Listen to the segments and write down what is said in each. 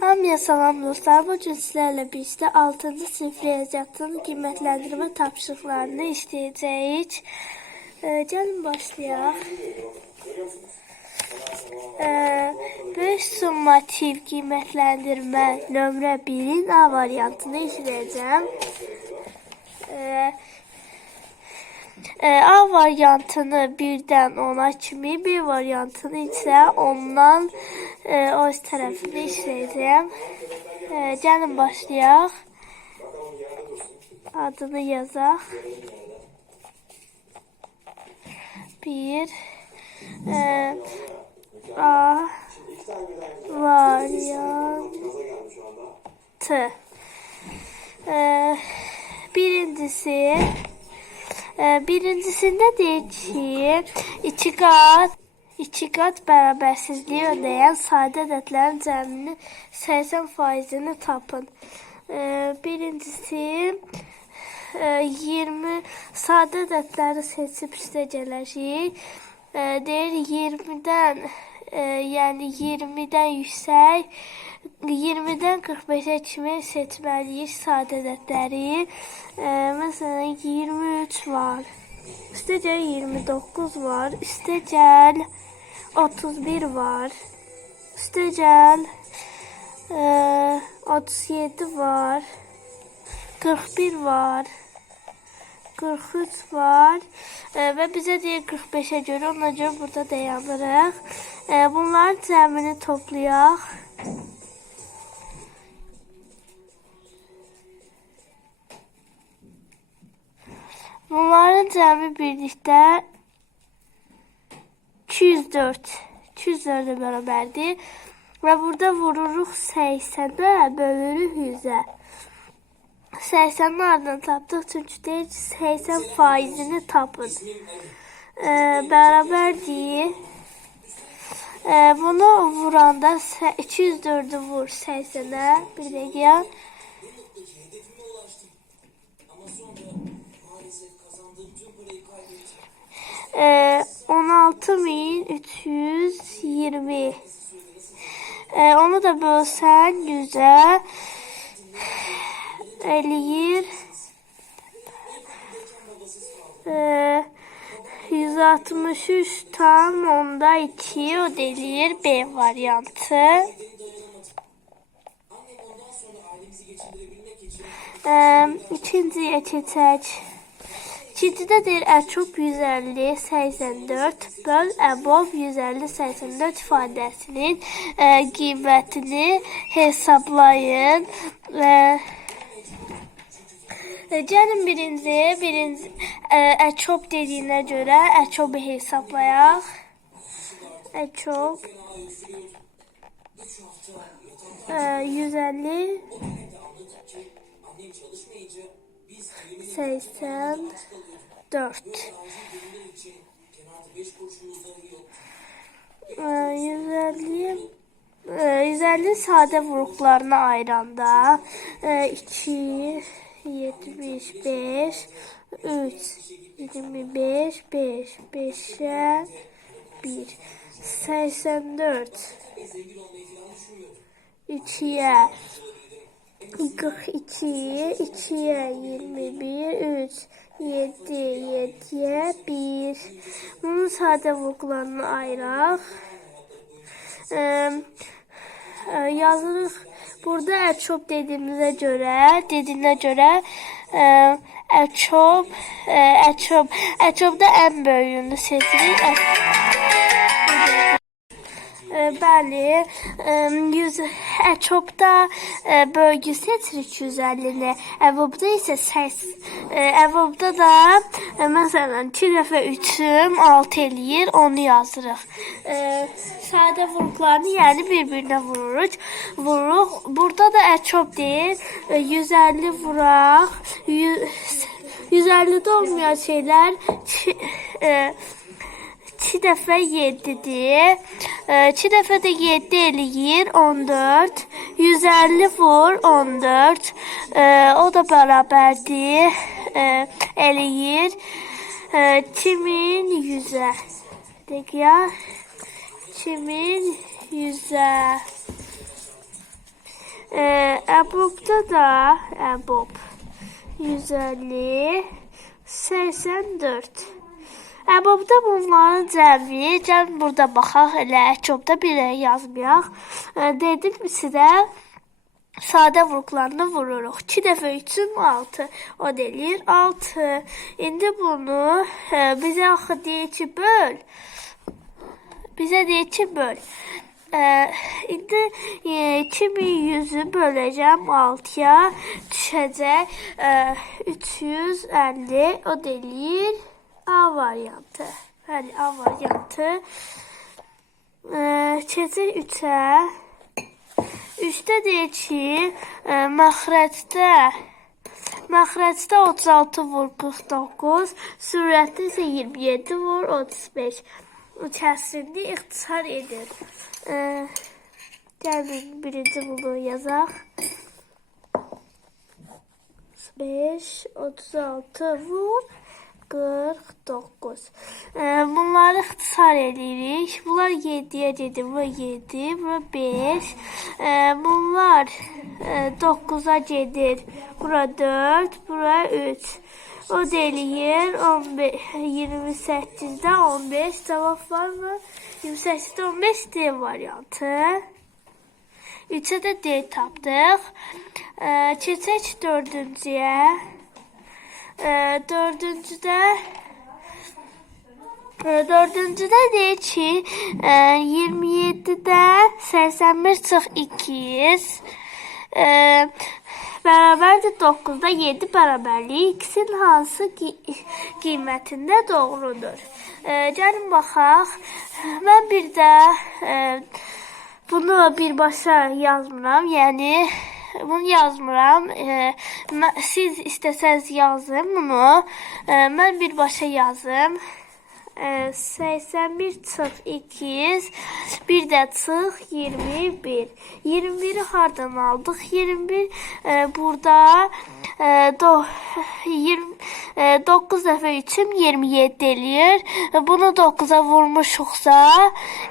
Hamıya salam dostlar. Bugün sizlerle birlikte 6. sınıf riyaziyyatının qiymətləndirmə tapşırıqlarını işləyəcəyik. Ee, gəlin başlayaq. Ee, beş summativ qiymətləndirmə nömrə 1-in A variantını işləyəcəm. Ee, e, A variantını 1-dən 10-a kimi, B variantını isə 10-dan e, öz tərəfini işləyəcəm. E, gəlin başlayaq. Adını yazaq. 1 e, A variantı. E, birincisi ee, birincisinde deyir ki, iki qat iki qat bərabərsizliyi ödəyən sadə ədədlərin cəmini 80 faizini tapın. Ee, birincisi e, 20 sadə ədədləri seçib üstə gələcəyik. Ee, deyir 20-dən e, yəni 20-dən yüksək 20-dən 45-ə kimi seçməliyik sadə ədədləri. E, məsələn 23 var. İstəcəl 29 var. İstəcəl 31 var. İstəcəl e, 37 var. 41 var. 43 var e, və bizə deyir 45-ə görə, ona burada dayanırıq. E, bunların cəmini toplayaq. Bunların cəmi birlikdə 204. 204-ə bərabərdir. Və burada vururuq 80-ə, bölürük 100-ə. 80'in ardından taptık çünkü deyir 80 faizini tapın. Ee, beraber değil. Ee, bunu vuranda 204'ü vur 80'e. Bir dakika. Ee, 16.320 ee, Onu da bölsen güzel. Eləyir. Ee, 163 tam onda 2 o delir B variantı. Ee, ikinciye keçək. İkincidə deyir əçop 150 84 böl əbov 150 84 ifadəsinin e, qiymətini hesablayın. E, e, Gəlin birinci, birinci e, əçop dediyinə görə əçobu hesablayaq. Əçop e, 150 84 e, 150 e, 150 sadə vuruqlarına ayıranda e, 2 75 3 25 5 5'e 1 84 2'ye 42 2'ye 21 3 7 7'ye 1 Bunun sade vurgularını ayıraq. Ee, e, yazırıq Burada Erçop dediğimize göre, dediğine göre e, Erçop, e, Erçop'da en böyüğünü seçirik. E, bəli, e, yüz Ətopda e, bölgü seçirik 150-ni. Əvobda isə səs. E, Əvobda da məsələn 2 dəfə 3-üm 6 eləyir, onu yazırıq. Sadə vurğularını yəni bir-birinə vururuq. Vururuq. Burada da Ətop deyil. E, 150 vuraq. 100 150'de olmayan şeyler e, 2 dəfə 7-dir. 2 dəfə də 7 eləyir 14. 150 vur 14. E, o da bərabərdir. E, eləyir e, 2100-ə. Dəqiqə 2100-ə. E, EBOB'da da EBOB 150 84 EBOB-da bunların cəmi, gəlin burada baxaq, elə əkobda bir yazmayaq. E, dedim sizə sadə vurğularını vururuq. 2 dəfə 3-ün 6 o da eləyir 6. İndi bunu bizə axı deyir ki, böl. Bizə deyir ki, böl. E, indi e, 2100-ü böləcəm 6-ya düşəcək e, 350 o da eləyir A variantı. Bəli, A variantı. E, keçək 3-ə. Üçdə deyir ki, e, məxrəcdə məxrəcdə 36 vur 49, sürətdə isə 27 vur 35. Kəsirli ixtisar edir. E, gəlin birinci bunu yazaq. 5, 36 vur 49. E, bunları ixtisar edirik. Bunlar 7'ye gedir. Bura 7, bura 5. E, bunlar e, 9'a gedir. Bura 4, bura 3. O da eləyir 15, 28'də 15 cavab var mı? 28'də 15 D variantı. 3'e de D tapdıq. E, keçək dördüncüyə. E, dördüncüdə e, dördüncüdə deyir ki, e, 27-də 81 çıx 200 e, bərabərdir 9-da 7 bərabərliyi ikisinin hansı qi qiymətində doğrudur. E, gəlin baxaq. Mən bir də e, bunu birbaşa yazmıram. Yəni bunu yazmıram. E, mən- siz istəsəz yazın bunu. E, mən birbaşa yazım. E, 81 çıx 200 bir də çıx 21 21-i hardan aldıq 21 e, burada e, do, 20, e, 9 dəfə 3-üm 27 eləyir bunu 9-a vurmuşuqsa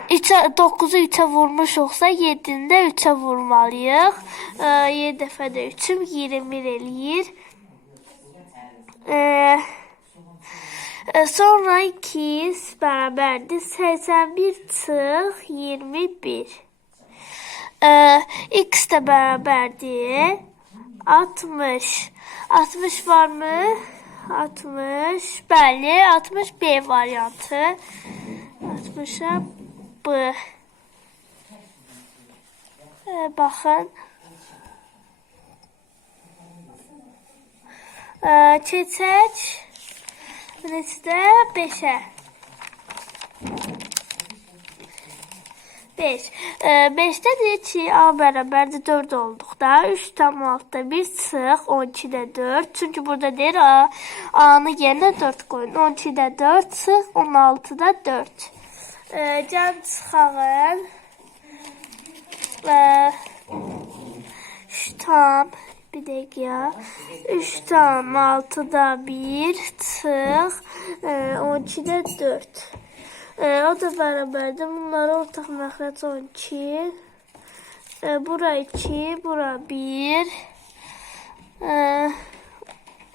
3-ə 9-u 3-ə vurmuşuqsa 7-ni də 3-ə vurmalıyıq e, 7 dəfə də 3-üm 21 eləyir e, e, Sonra 2 bərabərdir 81 çıx 21. E, x də bərabərdir 60. 60 varmı? 60. Bəli, 60 B variantı. 60-a B. E, baxın. E, keçək. Neçədə? 5-ə. 5. 5-də deyir ki, A bərabərdir 4 olduqda 3 tam altda 1 çıx 12-də 4. Çünki burada deyir A, A-nı yerinə 4 qoyun. 12-də 4 çıx 16-da 4. E, Gəlin çıxarın. E, 3 tam bir dəqiqə. 3 tam 6-da 1 çıx e, 12-də 4. E, o da bərabərdir. Bunların ortaq məxrəc 12. E, bura 2, bura 1. E,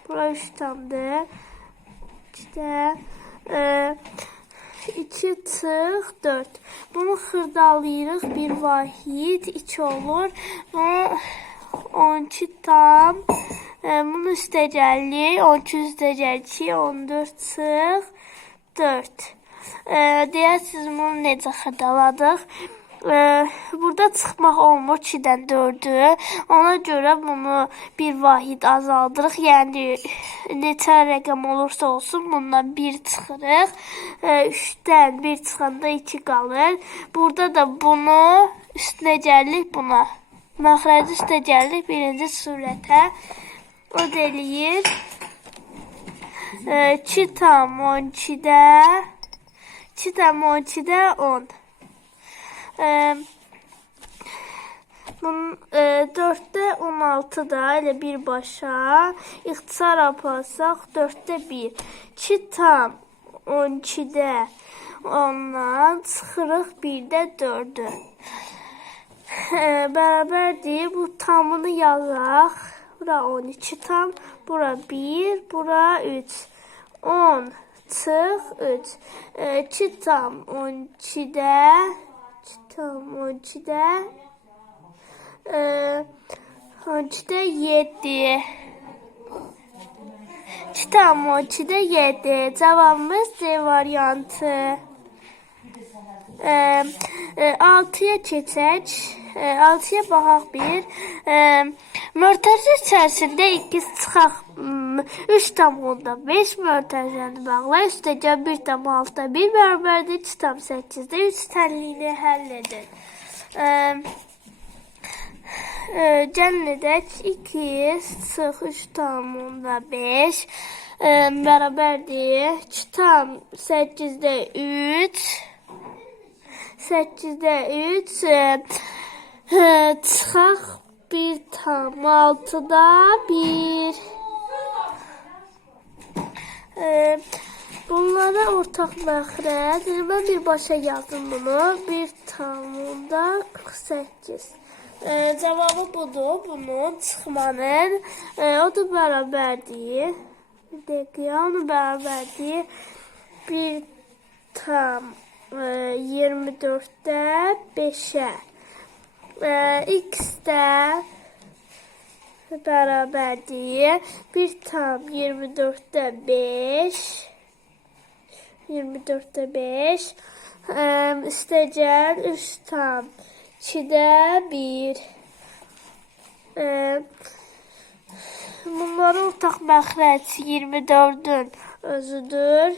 bura 3 tamdır. 2-də e, 2 çıx 4. Bunu xırdalayırıq. Bir vahid 2 olur. Bunu 12 tam. E, bunu üstə gəlir. 12 üstə gəlir 2, 14 çıx 4. E, deyəsiniz bunu necə xırdaladıq? E, burada çıxmaq olmur 2-dən 4-ü. Ona görə bunu bir vahid azaldırıq. Yəni neçə rəqəm olursa olsun bundan 1 çıxırıq. E, 3-dən 1 çıxanda 2 qalır. Burada da bunu üstünə gəlirik buna. Məxrəci üstə gəlirik birinci surətə. O da eləyir. E, 2 tam 12-də 2 tam 12-də 10. E, bunun e, 4-də 16-da elə birbaşa ixtisar aparsaq 4-də 1. 2 tam 12-də ondan çıxırıq 1-də 4-ü. E, bərabərdir. Bu tamını yazaq. Bura 12 tam, bura 1, bura 3. 10 çıx 3. E, 2 tam 12-də 2 tam 12-də e, 12-də 7. 2 tam 12-də 7. Cavabımız C variantı. E, e, 6-ya keçək. E, 6-ya baxaq bir. E, Mörtəzə içərisində 2 çıxaq. 3 tam onda 5 mörtəzəni bağla. Üstəcə 1 tam 6-da 1 bərabərdir. 2 tam 8-də 3 tənliyini həll edin. E, e, gəlin edək. 2 sıx 3 tam onda 5 e, bərabərdir. 2 tam 8-də 3 8-də 3 çıxaq 1 tam 6-da 1 e, Bunlara ortaq məxrəc. Mən birbaşa yazdım bunu. 1 tamında 48. E, cavabı budur. Bunun çıxmanın. E, o da bərabərdir. Bir dəqiqə, onu bərabərdir. 1 tam e, 24-də 5-ə. E, X-də bərabərdir. 1 tam 24-də 5. 24'te 5. Ee, isteyeceğim 3 tam 2'de 1. Ee, bunların ortak məxrəc 24'ün özüdür.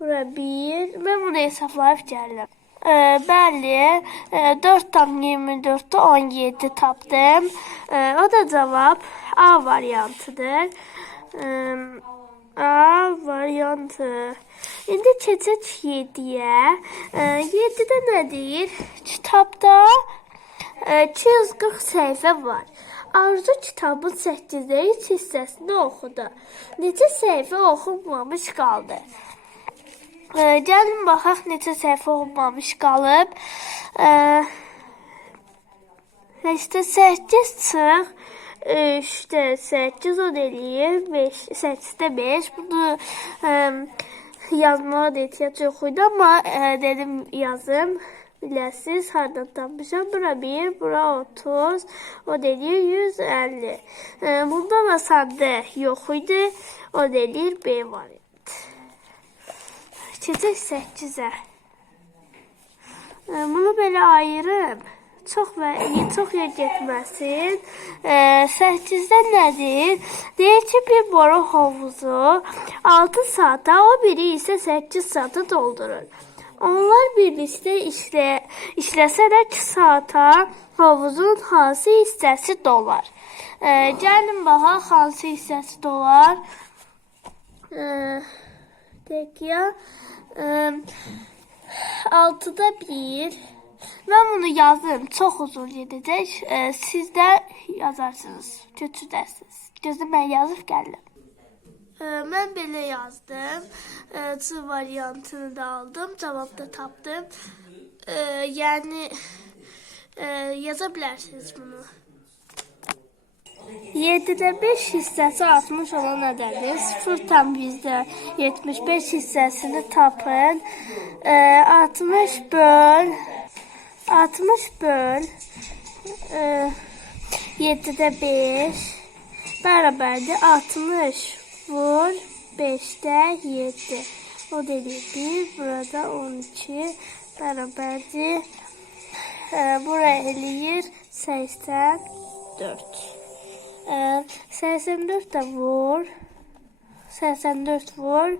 Bura 1. Mən bunu hesablayıb gəlirəm. Ee, bəli, e, 4 tam 24'te 17 tapdım. Ee, o da cavab A variantıdır. Ee, A variantı. İndi keçək 7-yə. E, 7-də nə deyir? Kitabda e, 240 səhifə var. Arzu kitabın 8-də 3 hissəsini oxudu. Neçə səhifə oxunmamış qaldı? E, gəlin baxaq neçə səhifə oxunmamış qalıb. E, işte 8 çıx. 3'te 8 o eləyir. 5, 8'də 5. Bunu e, yazmağa da ehtiyac yox idi, amma e, dedim yazım. Biləsiz, hardan tapmışam. Bura 1, bura 30, o deyir 150. E, bundan asandı yox idi, o deyir B variant. Keçək 8-ə. E, bunu belə ayırıb çox və çox yer getməsin. E, 8-də nədir? Deyir ki, bir boru hovuzu 6 saata, o biri isə 8 saata doldurur. Onlar birlikdə işlə, işləsələr 2 saata hovuzun hansı hissəsi dolar? E, gəlin baxaq hansı hissəsi dolar. E. 6-da 1 Ben bunu yazdım. Çok uzun gedəcək. E, siz də yazarsınız. Götürərsiniz. Gözüm mən yazıb gəldim. E, mən belə yazdım. C variantını da aldım. Cavab da tapdım. Yəni yaza bilərsiniz bunu. 7'də 5 hissəsi 60 olan ədədir. 0 tam yüzdə 75 hissəsini tapın. E, 60 böl 60 böl e, 7'de 5 beraberdir 60 vur 5'te 7 o dedi 1 burada 12 beraberdir e, buraya eləyir 84 e, 84 de vur 84 vur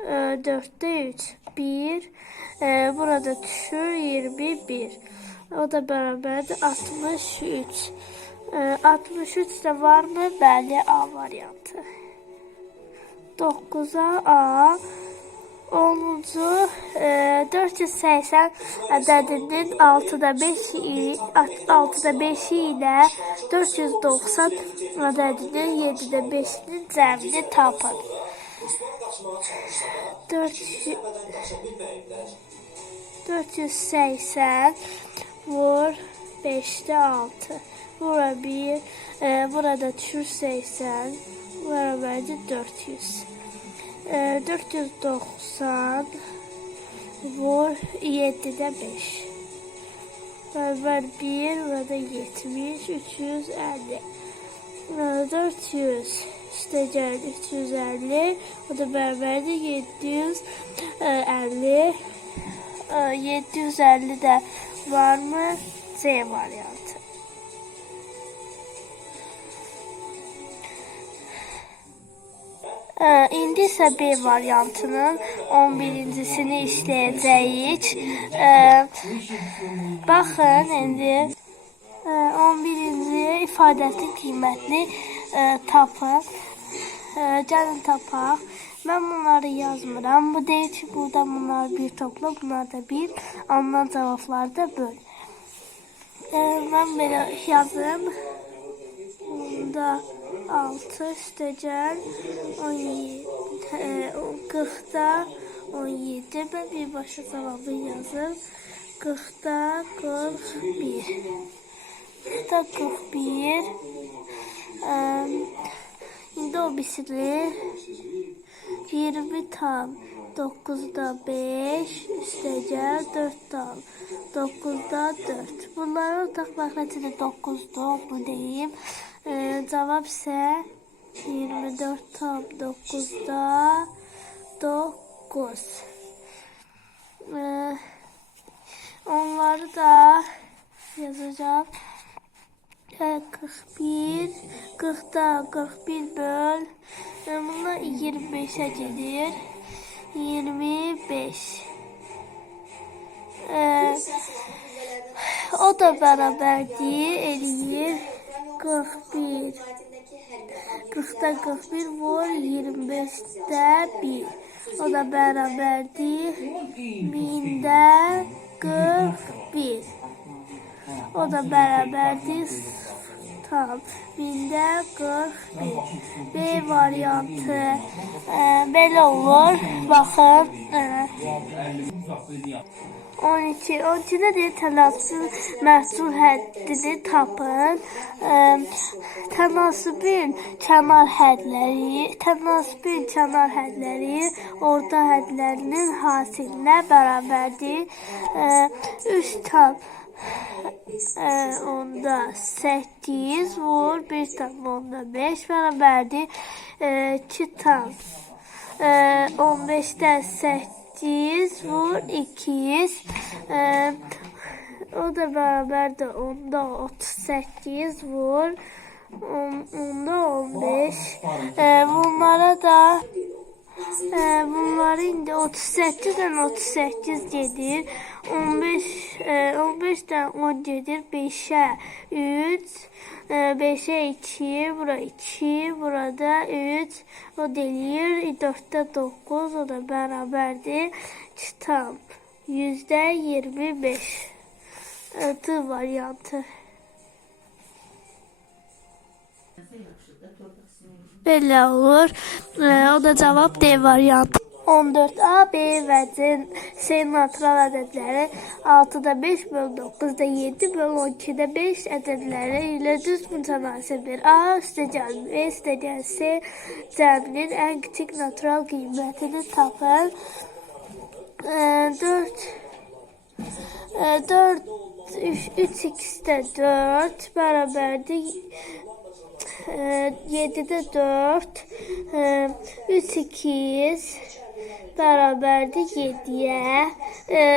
e, 4'te 3 1 ee, burada düşür 21. O da beraberdir 63. Ee, 63 de var mı? Bəli A variantı. 9'a A. 10-cu e, 480 ədədinin 6-da 5 6-da 5 ilə 490 ədədinin 7-də 5-nin cəmini tapın. 400 480 vur 5'te 6. Bura 1, e, burada düşür 80. Beraberce 400. E, 490 vur 7'de 5. Beraber 1, burada 70, 350. E, 400 işte geldi 350 o da beraberce 750 e, 750 de var mı? Z varyantı. Ee, indi isə B variantının 11-cisini işləyəcəyik. Ee, baxın indi e, 11-ci ifadətin qiymətini e, tapın. E, gəlin tapaq. Mən bunları yazmıram. Bu deyir ki, burada bunlar bir topla, bunlar da bir. Alınan cavabları da böl. E, mən belə yazım. Bunda 6 üstecel 17 e, 40'da 17 ben bir başa cevabı yazım 40'da 41 40'da 41 e, Şimdi o birisini 20 tam 9'da 5 üstecel 4 tam 9'da 4 Bunların ortak magnetini 9'du bu deyim ee, cevap ise 24 tam 9'da 9 ee, onları da yazacağım. Ee, 41 40'da 41 böl. Ee, bunlar 25'e gelir. 25 ee, o da beraberliği eləyir 41 40'da 41 vur 25'te 1 o da beraberliği 1000'de 41 o da beraberliği tam 1000'de 41 B variantı e, belə olur. Baxın e, 12. 12'de de tənasüb məhsul həddini tapın. Ə, tənasübün kənar hədləri, tənasübün kənar hədləri orta hədlərinin hasilinə bərabərdir. Ə, 3 tam ə, onda 8 vur 1 tam onda 5 bərabərdir. Ə, 2 tam ə, 15'də 8 8 vur 200 ee, o da beraber de onda 38 vur. On- onda 15 ee, bunlara da ee, bunları indi. 38'den 38 gelir. 15 e, 15'ten 10 gelir. 5'e 3 e, 5'e 2 bura 2 burada 3 o delir. 4'te 9 o da beraberdir. Tam yüzde 25 adı varyantı. Belə olur. Ee, o da cavab D variantı. 14A, B və C, C natural ədədləri 6-da 5 böl 9-da 7 böl 12-də 5 ədədləri ilə düz mütənasibdir. A üstə gəlmir, B üstə gəl, C cəminin ən kiçik natural qiymətini tapın. Ee, 4 e, 4 3, 3 x'də 4 bərabərdir 7'de 4 3 2 beraberdir 7'ye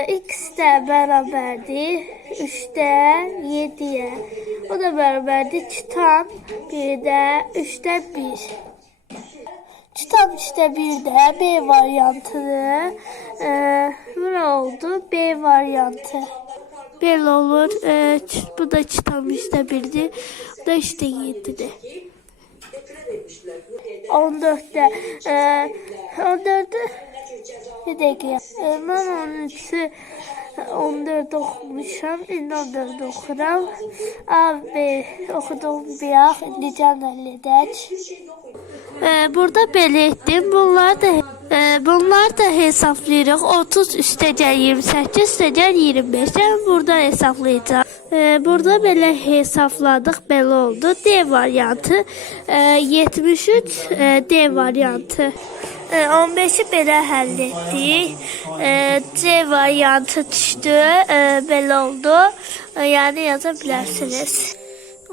x de beraberdir 3'te 7'ye o da beraberdir çitam 1'de 3'te 1 Çitam işte bir de B varyantını e, ne oldu? B varyantı. Belli olur. E, bu da çitam işte birdi. Bu da işte yedide. 14'te e, 14'te E, ben 13'ü 14 okumuşam. İndi 14 okuram. Abi okudum bir an. İndi can halledək. Ee, burada belə. Bunlar da e, bunlar da hesablayırıq. 30 üstə gəl 28 üstə gəl 25. Yəni burada hesablayacağıq. Ee, burada belə hesabladıq, belə oldu. D variantı e, 73, e, D variantı. E, 15-i belə həll etdik. E, C variantı düşdü, e, belə oldu. E, yəni yaza bilərsiniz.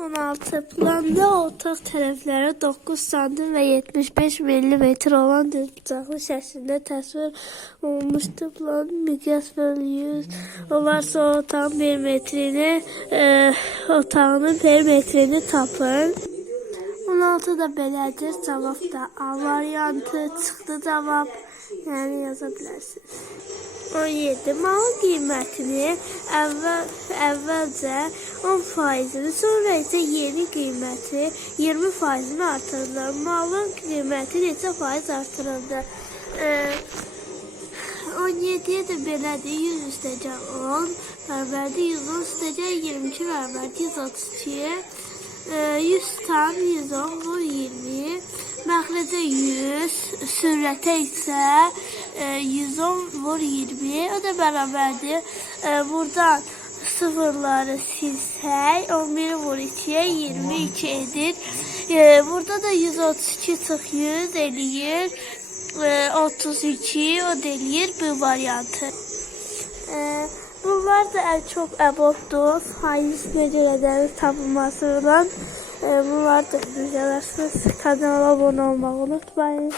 16 planda ortaq tərəfləri 9 santim və 75 mm olan düz bucaqlı şəklində təsvir olunmuşdur. Planın miqyas bölü 100 olarsa otağın perimetrini, e, otağının perimetrini tapın. 16 da belədir. Cavab da A variantı çıxdı cavab. Yəni yaza bilərsiniz. 17 mal qiymətini əvvəl əvvəlcə 10 faizini, sonra isə yeni qiyməti 20 faizini artırılır. Malın qiyməti neçə faiz artırıldı? Ee, 17-yə də belədir. 100 üstəcə 10 bərabərdir 110 üstəcə 22 bərabərdir 132. Ee, 100 tam 110 vur 20. Məxrəcə 100, sürətə isə e, 110 vur 20. O da bərabərdir. E, buradan sıfırları silsək 11 vur 2'ye 22 edir. E, burada da 132 çıx 100 eləyir. E, 32 o eləyir bu variantı. E, bunlar da ən çox əbobdur. Faiz necələrdən tapılması olan. E, bunlar da güzələrsiniz. Kanala abunə olmağı unutmayın.